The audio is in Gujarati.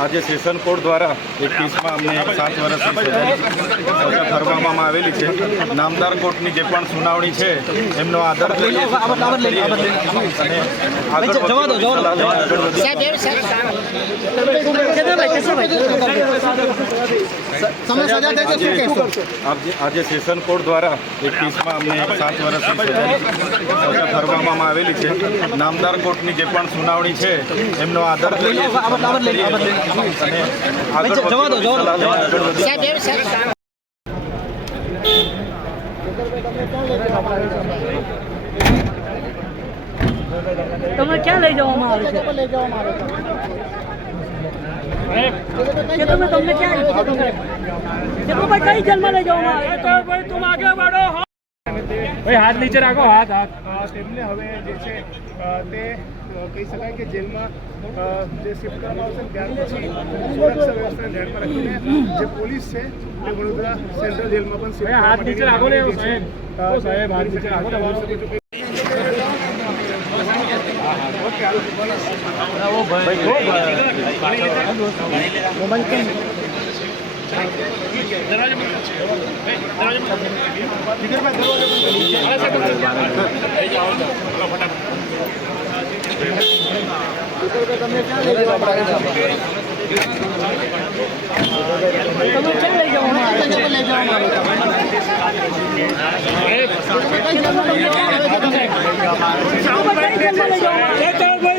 આજે સેશન કોર્ટ દ્વારા એક કેસમાં અમને 7 વર્ષની સજા ફરવામાં આવેલી છે. નામદાર કોર્ટની જે પણ સુનાવણી છે એમનો આદર કરીએ આજે સેશન કોર્ટ દ્વારા એક કેસમાં અમને 7 વર્ષની સજા ફરવામાં આવેલી છે. નામદાર કોર્ટની જે પણ સુનાવણી છે એમનો આદર કરીએ તમે ક્યાં લઈ જવામાં આવે છે? તમને ક્યાં કઈ જેલમાં લઈ જવામાં આવે છે? ભાઈ તું આગે बढ़ो, ભાઈ હાથ નીચે રાખો, હાથ તેમને હવે જે છે તે કહી શકાય કે જેલમાં જે શિફ્ટ કરવામાં આવશે ત્યાર પછી સુરક્ષા વ્યવસ્થાને ધ્યાનમાં રાખીને જે પોલીસ છે તે વડોદરા સેન્ટ્રલ જેલમાં પણ શિફ્ટ હાથ નીચે રાખો ને સાહેબ, હાથ નીચે રાખો. તમે